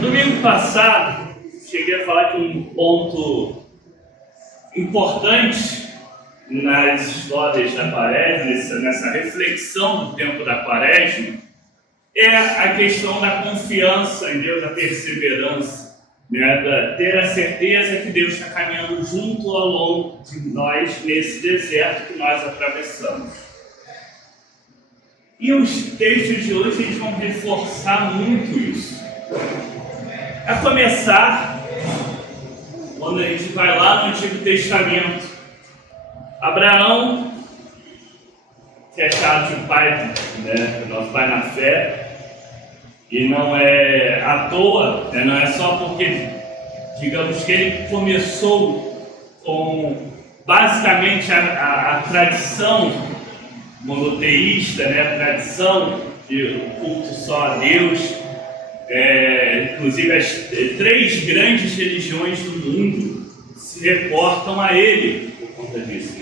Domingo passado, cheguei a falar que um ponto importante nas histórias da Quaresma, nessa reflexão do tempo da Quaresma, é a questão da confiança em Deus, da perseverança, ter a certeza que Deus está caminhando junto ao longo de nós nesse deserto que nós atravessamos. E os textos de hoje eles vão reforçar muito isso. A começar, quando a gente vai lá no Antigo Testamento, Abraão, que é chamado de pai, nosso pai na fé, e não é à toa, não é só porque, digamos que ele começou com basicamente a tradição monoteísta, a tradição de culto só a Deus. Inclusive as três grandes religiões do mundo se reportam a ele por conta disso.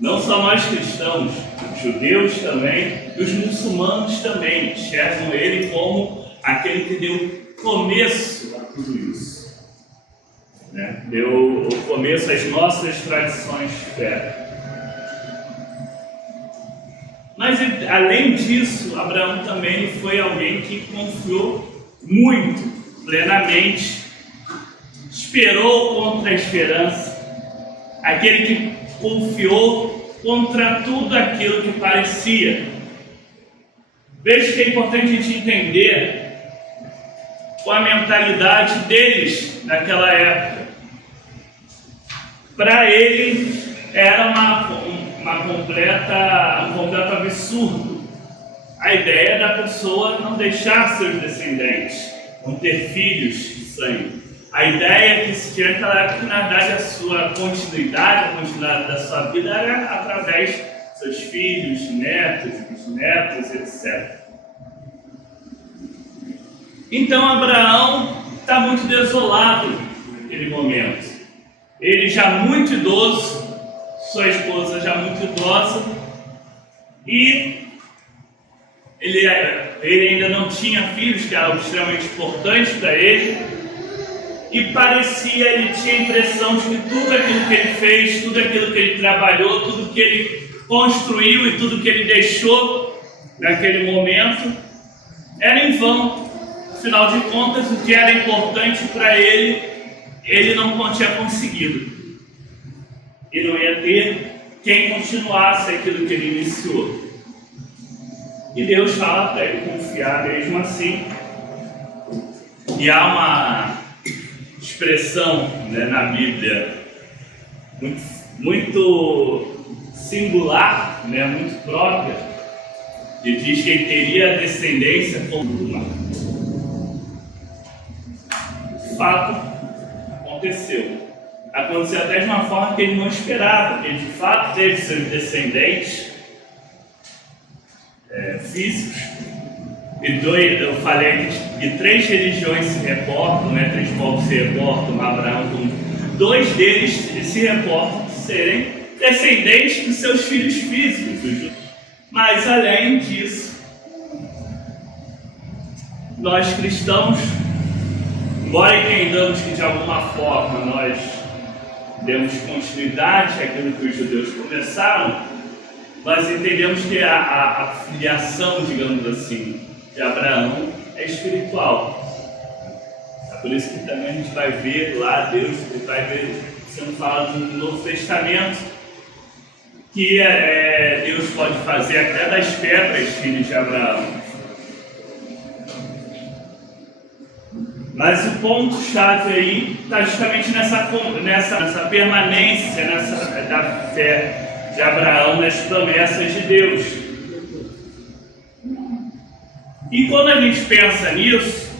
Não só nós cristãos, os judeus também e os muçulmanos também enxergam ele como aquele que deu começo a tudo isso. Deu o começo às nossas tradições de fé. Mas além disso, Abraão também foi alguém que confiou muito, plenamente, esperou contra a esperança, aquele que confiou contra tudo aquilo que parecia. Veja que é importante a gente entender qual a mentalidade deles naquela época. Para ele era um completo absurdo a ideia da pessoa não deixar seus descendentes, não ter filhos de sangue. A ideia que se tinha naquela época, na verdade, a sua continuidade, a continuidade da sua vida era através de seus filhos, netos, bisnetos, etc. Então Abraão está muito desolado naquele momento. Ele já muito idoso, sua esposa já muito idosa, e ele ainda não tinha filhos, que era algo extremamente importante para ele, e ele tinha a impressão de que tudo aquilo que ele fez, tudo aquilo que ele trabalhou, tudo que ele construiu e tudo que ele deixou naquele momento era em vão. Afinal de contas, o que era importante para ele, ele não tinha conseguido. E não ia ter quem continuasse aquilo que ele iniciou. E Deus fala para ele confiar mesmo assim. E há uma expressão na Bíblia muito singular, muito própria, que diz que ele teria descendência como uma. De fato, aconteceu. Aconteceu até de uma forma que ele não esperava, ele de fato teve seus descendentes físicos. Eu falei que três religiões se reportam, três povos se reportam, Abraão, dois deles se reportam serem descendentes dos seus filhos físicos. Mas além disso, nós cristãos, embora entendamos que de alguma forma nós demos continuidade àquilo que os judeus começaram, nós entendemos que a filiação, digamos assim, de Abraão é espiritual. É por isso que também a gente vai ver lá, Deus vai ver sendo falado no Novo Testamento, que Deus pode fazer até das pedras filhos de Abraão. Mas o ponto-chave aí está justamente nessa permanência da fé de Abraão nas promessas de Deus. E quando a gente pensa nisso,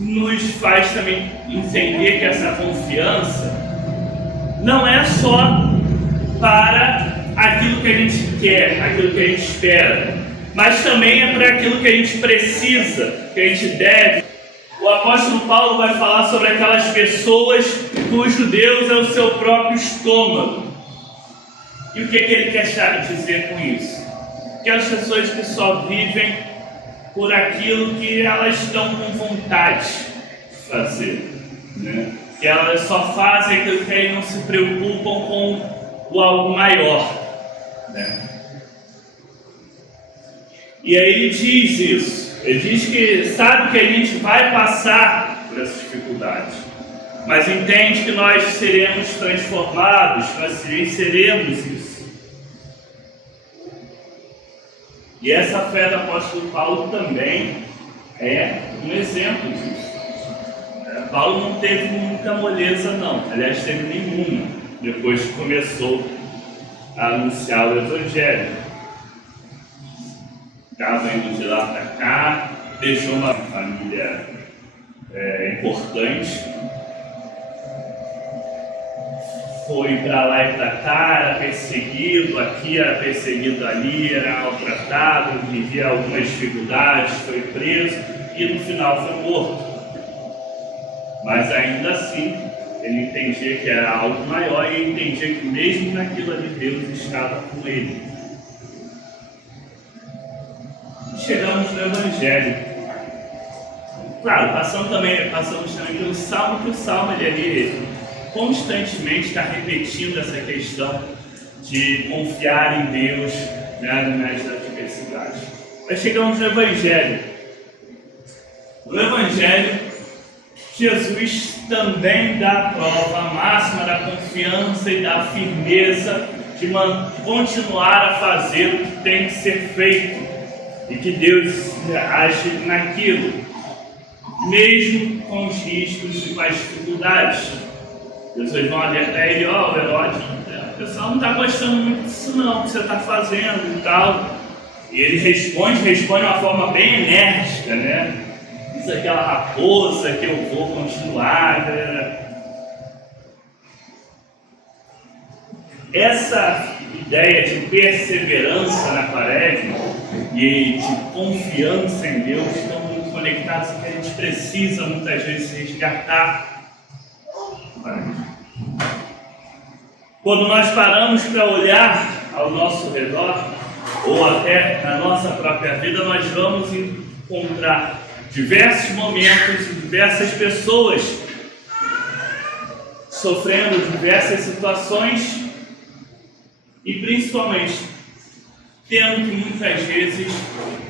nos faz também entender que essa confiança não é só para aquilo que a gente quer, aquilo que a gente espera, mas também é para aquilo que a gente precisa, que a gente deve. O apóstolo Paulo vai falar sobre aquelas pessoas cujo Deus é o seu próprio estômago. E o que ele quer dizer com isso? Aquelas pessoas que só vivem por aquilo que elas estão com vontade de fazer, né? Que elas só fazem aquilo que aí não se preocupam com o algo maior, né? E aí ele diz isso, ele diz que sabe que a gente vai passar por essas dificuldades, mas entende que nós seremos transformados, nós seremos isso. E essa fé do apóstolo Paulo também é um exemplo disso. Paulo não teve muita moleza não, aliás teve nenhuma, depois que começou a anunciar o Evangelho. Estava indo de lá para cá, deixou uma família importante, foi para lá e para cá, era perseguido, aqui era perseguido, ali era maltratado, vivia algumas dificuldades, foi preso e no final foi morto. Mas ainda assim, ele entendia que era algo maior e entendia que mesmo naquilo ali Deus estava com ele. Chegamos no Evangelho. Claro, passamos também pelo Salmo, que o Salmo ele constantemente está repetindo essa questão de confiar em Deus, né, no meio da adversidade. Mas chegamos no Evangelho. No Evangelho, Jesus também dá a prova máxima da confiança e da firmeza de continuar a fazer o que tem que ser feito e que Deus age naquilo, mesmo com os riscos e com as dificuldades. Pessoas vão alertar ele, o Herodes, o pessoal não está gostando muito disso não, que você está fazendo e tal. E ele responde de uma forma bem enérgica, né? Isso é aquela raposa que eu vou continuar. Né? Essa ideia de perseverança na quaresma e de confiança em Deus estão muito conectados e que a gente precisa muitas vezes resgatar. Quando nós paramos para olhar ao nosso redor, ou até na nossa própria vida, nós vamos encontrar diversos momentos e diversas pessoas sofrendo diversas situações e principalmente tendo que muitas vezes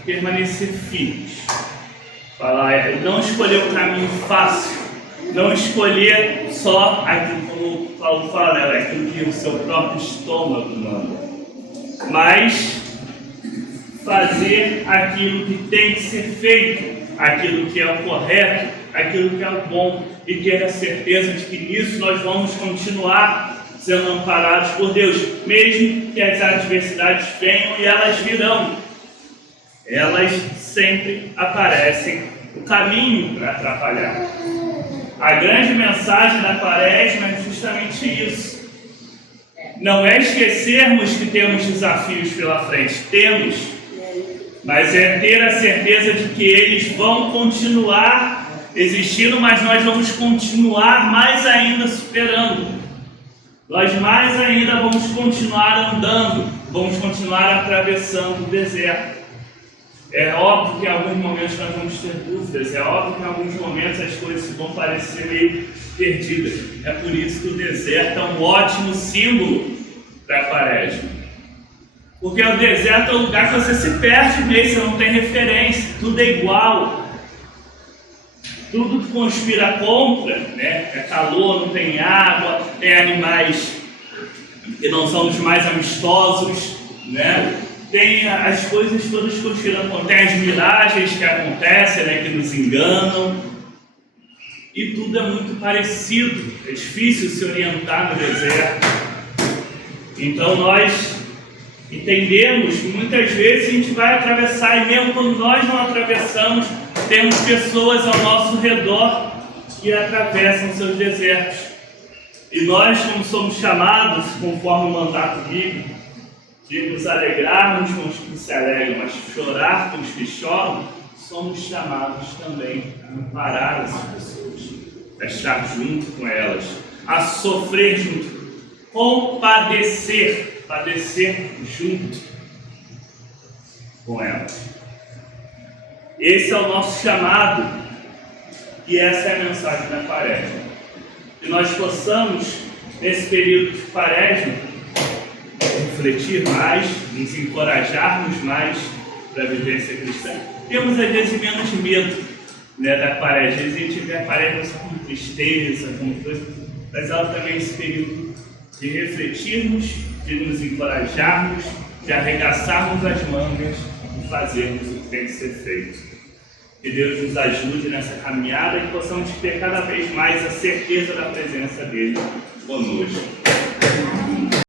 permanecer firmes. Não escolher o caminho fácil, não escolher só aquilo, como o Paulo fala, né, aquilo que o seu próprio estômago manda, mas fazer aquilo que tem que ser feito, aquilo que é o correto, aquilo que é o bom, e ter a certeza de que nisso nós vamos continuar sendo amparados por Deus, mesmo que as adversidades venham, e elas virão. Elas sempre aparecem o caminho para atrapalhar. A grande mensagem da quaresma é justamente isso. Não é esquecermos que temos desafios pela frente, temos, mas é ter a certeza de que eles vão continuar existindo, mas nós vamos continuar mais ainda superando. Nós mais ainda vamos continuar andando, vamos continuar atravessando o deserto. É óbvio que em alguns momentos nós vamos ter dúvidas, é óbvio que em alguns momentos as coisas vão parecer meio perdidas. É por isso que o deserto é um ótimo símbolo para a quaresma. Porque o deserto é um lugar que você se perde mesmo, você não tem referência, tudo é igual. Tudo que conspira contra, né? É calor, não tem água, tem animais que não são os mais amistosos, né? Tem as coisas todas conspirando contra, tem as miragens que acontecem, né? Que nos enganam, e tudo é muito parecido, é difícil se orientar no deserto. Então nós entendemos que muitas vezes a gente vai atravessar, e mesmo quando nós não atravessamos, temos pessoas ao nosso redor que atravessam seus desertos. E nós, como somos chamados, conforme o mandato bíblico, de nos alegrarmos com os que se alegram, mas chorar com os que choram, somos chamados também a amparar essas pessoas, a estar junto com elas, a sofrer junto, compadecer, padecer junto com elas. Esse é o nosso chamado. E essa é a mensagem da Quaresma. Que nós possamos, nesse período de Quaresma, refletir mais, nos encorajarmos mais para a vivência cristã. Temos às vezes menos medo, né, da Quaresma. Às vezes a gente vê a Quaresma só com tristeza, com coisa, mas ela também é esse período de refletirmos, de nos encorajarmos, de arregaçarmos as mangas e fazermos o que tem que ser feito. Que Deus nos ajude nessa caminhada e possamos ter cada vez mais a certeza da presença dele conosco.